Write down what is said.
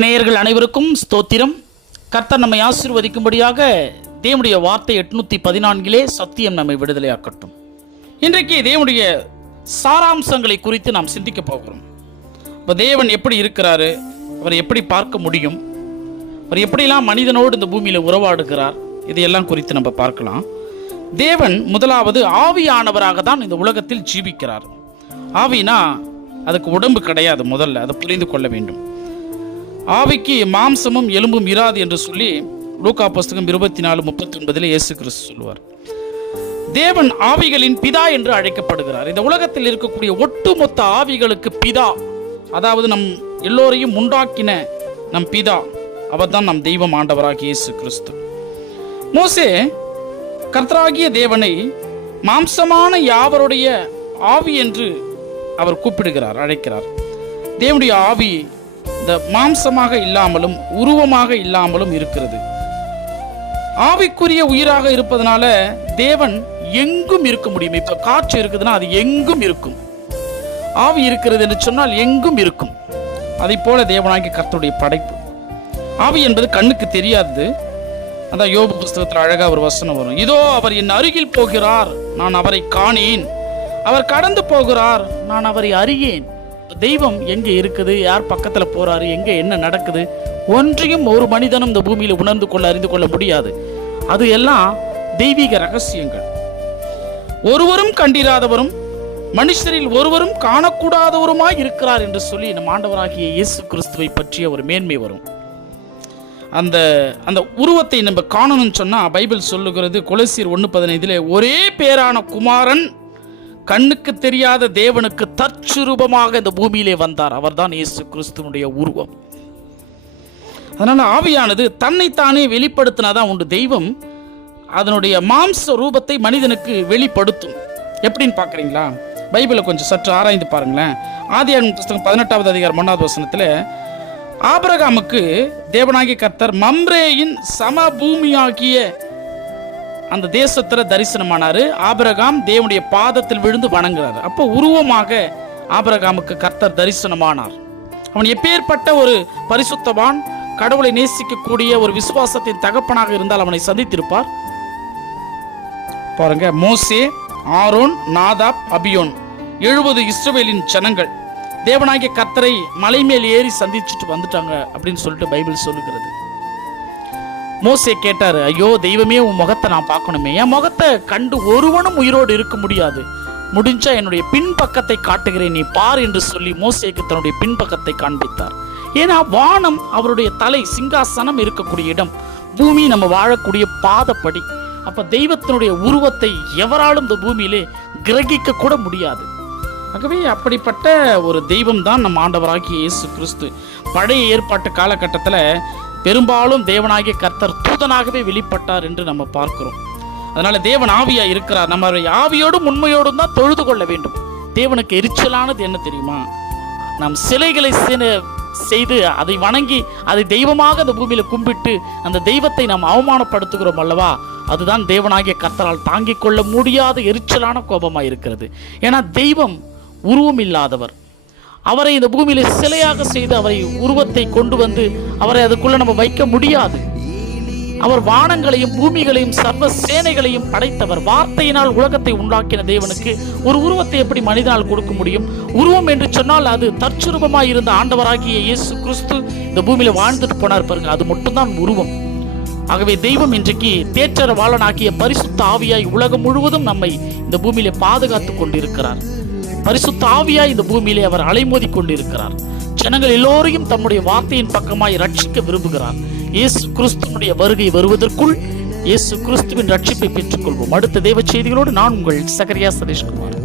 நேயர்கள் அனைவருக்கும் ஸ்தோத்திரம். கர்த்தர் நம்மை ஆசீர்வதிக்கும்படியாக தேவனுடைய வார்த்தை 814 சத்தியம் நம்மை விடுதலையாக்கட்டும். இன்றைக்கு தேவனுடைய சாராம்சங்களை குறித்து நாம் சிந்திக்க போகிறோம். இப்போ தேவன் எப்படி இருக்கிறாரு, அவரை எப்படி பார்க்க முடியும், அவர் எப்படிலாம் மனிதனோடு இந்த பூமியில் உறவாடுகிறார், இதையெல்லாம் குறித்து நம்ம பார்க்கலாம். தேவன் முதலாவது ஆவியானவராக தான் இந்த உலகத்தில் ஜீவிக்கிறார். ஆவினா அதுக்கு உடம்பு கிடையாது, முதல்ல அதை புரிந்து கொள்ள வேண்டும். ஆவிக்கு மாம்சமும் எலும்பும் இராது என்று சொல்லி லூக்கா புஸ்தகம் 24:39 இயேசு கிறிஸ்து சொல்லுவார். தேவன் ஆவிகளின் பிதா என்று அழைக்கப்படுகிறார். இந்த உலகத்தில் இருக்கக்கூடிய ஒட்டுமொத்த ஆவிகளுக்கு பிதா, அதாவது நம் எல்லோரையும் உண்டாக்கின நம் பிதா, அவர் தான் நம் தெய்வம் ஆண்டவராகிய இயேசு கிறிஸ்து. மோசே கர்த்தராகிய தேவனை மாம்சமான யாவருடைய ஆவி என்று அவர் கூப்பிடுகிறார், அழைக்கிறார். தேவனுடைய ஆவி இந்த மாம்சமாக இல்லாமலும் உருவமாக இல்லாமலும் இருக்கிறது. ஆவிக்குரிய உயிராக இருப்பதனால தேவன் எங்கும் இருக்க முடியும். இப்ப காற்று இருக்குதுன்னா அது எங்கும் இருக்கும். ஆவி இருக்கிறது என்று சொன்னால் எங்கும் இருக்கும். அதை போல தேவனாகிய கர்த்தருடைய படைப்பு. ஆவி என்பது கண்ணுக்கு தெரியாது. அதான் யோபு புஸ்தகத்தில் அழகா ஒரு வசனம் வரும். இதோ அவர் என் அருகில் போகிறார், நான் அவரை காணேன். அவர் கடந்து போகிறார், நான் அவரை அறியேன். தெய்வம் எங்கே இருக்குது, யார் பக்கத்தில் போறாரு, எங்கே என்ன நடக்குது, ஒன்றையும் ஒரு மனிதனும் இந்த பூமியில் உணர்ந்து கொள்ள அறிந்து கொள்ள முடியாது. அது எல்லாம் தெய்வீக ரகசியங்கள். ஒருவரும் கண்டிராதவரும் மனுஷரில் ஒருவரும் காணக்கூடாதவருமாய் இருக்கிறார் என்று சொல்லி நம் ஆண்டவராகிய இயேசு கிறிஸ்துவை பற்றிய ஒரு மேன்மை வரும். அந்த அந்த உருவத்தை நம்ம காணணும்னு சொன்னா பைபிள் சொல்லுகிறது, கொலோசியர் 1:15 ஒரே பேரான குமாரன் கண்ணுக்கு தெரியாத தேவனுக்கு தற்சுரூபமாக இந்த பூமியிலே வந்தார். அவர்தான் இயேசு கிறிஸ்துவனுடைய உருவம். அதனால ஆவியானது தன்னைத்தானே வெளிப்படுத்தினாதான் உண்டு. தெய்வம் அதனுடைய மாம்ச ரூபத்தை மனிதனுக்கு வெளிப்படுத்தும். எப்படின்னு பார்க்குறீங்களா? பைபிளை கொஞ்சம் சற்று ஆராய்ந்து பாருங்களேன். ஆதியாகமம் புஸ்தகம் 18வது அதிகாரம் 1வது வசனத்தில் ஆபிரகாமுக்கு தேவனாகிய கர்த்தர் மம்ரேயின் சமபூமியாகிய அந்த தேசத்துல தரிசனமானாரு. ஆபிரகாம் தேவனுடைய பாதத்தில் விழுந்து வணங்குறாரு. அப்போ உருவமாக ஆபிரகாமுக்கு கர்த்தர் தரிசனமானார். அவன் எப்பேற்பட்ட ஒரு பரிசுத்தவான், கடவுளை நேசிக்கக்கூடிய ஒரு விசுவாசத்தின் தகப்பனாக இருந்தால் அவனை சந்தித்திருப்பார். பாருங்க, மோசே, ஆரோன், நாதாப், அபியோன் 70 இஸ்ரவேலின் ஜனங்கள் தேவனாகிய கர்த்தரை மலை மேல் ஏறி சந்திச்சுட்டு வந்துட்டாங்க அப்படின்னு சொல்லிட்டு பைபிள் சொல்லுகிறது. மோசே கேட்டாரு, ஐயோ தெய்வமே, உன் முகத்தை நான் பார்க்கணுமே, என் முகத்தை கண்டு ஒருவனும் உயிரோடு இருக்க முடியாது, முடிஞ்சா என்னுடைய பின்பக்கத்தை காட்டுகிறேன், நீ பார் என்று சொல்லி மோசேக்கு தன்னுடைய பின்பக்கத்தை காண்பித்தார். ஏன்னா வானம் அவருடைய தலை, சிங்காசனம் இருக்கக்கூடிய இடம், பூமி நம்ம வாழக்கூடிய பாதப்படி. அப்ப தெய்வத்தினுடைய உருவத்தை எவராலும் இந்த பூமியிலே கிரகிக்க கூட முடியாது. ஆகவே அப்படிப்பட்ட ஒரு தெய்வம் தான் நம் ஆண்டவராகிய இயேசு கிறிஸ்து. பழைய ஏற்பாட்டு காலகட்டத்தில் பெரும்பாலும் தேவனாகிய கர்த்தர் தூதனாகவே வெளிப்பட்டார் என்று நம்ம பார்க்கிறோம். அதனால தேவன் ஆவியா இருக்கிறார். நம்ம ஆவியோடும் உண்மையோடும் தான் தொழுது கொள்ள வேண்டும். தேவனுக்கு எரிச்சலானது என்ன தெரியுமா? நாம் சிலைகளை செய்து அதை வணங்கி அதை தெய்வமாக அந்த பூமியில கும்பிட்டு அந்த தெய்வத்தை நாம் அவமானப்படுத்துகிறோம் அல்லவா? அதுதான் தேவனாகிய கர்த்தரால் தாங்கிக் கொள்ள முடியாத எரிச்சலான கோபமாக இருக்கிறது. ஏன்னா தெய்வம் உருவம் இல்லாதவர். அவரை இந்த பூமியில சிலையாக செய்து அவரை உருவத்தை கொண்டு வந்து அவரை அதுக்குள்ள நம்ம வைக்க முடியாது. அவர் வானங்களையும் பூமிகளையும் சர்வ சேனைகளையும் படைத்தவர். வார்த்தையினால் உலகத்தை உண்டாக்கின தேவனுக்கு ஒரு உருவத்தை எப்படி மனிதனால் கொடுக்க முடியும்? உருவம் என்று சொன்னால் அது தற்சுரூபமாய் இருந்த ஆண்டவராகிய இயேசு கிறிஸ்து இந்த பூமியில வாழ்ந்துட்டு போனார் பாருங்க, அது மட்டும்தான் உருவம். ஆகவே தெய்வம் இன்றைக்கு தேற்றர வாழனாகிய பரிசுத்த ஆவியாய் உலகம் முழுவதும் நம்மை இந்த பூமியிலே பாதுகாத்து கொண்டிருக்கிறார். பரிசுத்த ஆவியாய் இந்த பூமியிலே அவர் அலைமோதி கொண்டிருக்கிறார். ஜனங்கள் எல்லோரையும் தம்முடைய வார்த்தையின் பக்கமாய் ரட்சிக்க விரும்புகிறார். இயேசு கிறிஸ்துவனுடைய வருகை வருவதற்குள் இயேசு கிறிஸ்துவின் ரட்சிப்பை பெற்றுக்கொள்வோம். அடுத்த தேவ செய்திகளோடு நான் உங்கள் சகரியா சதீஷ்குமார்.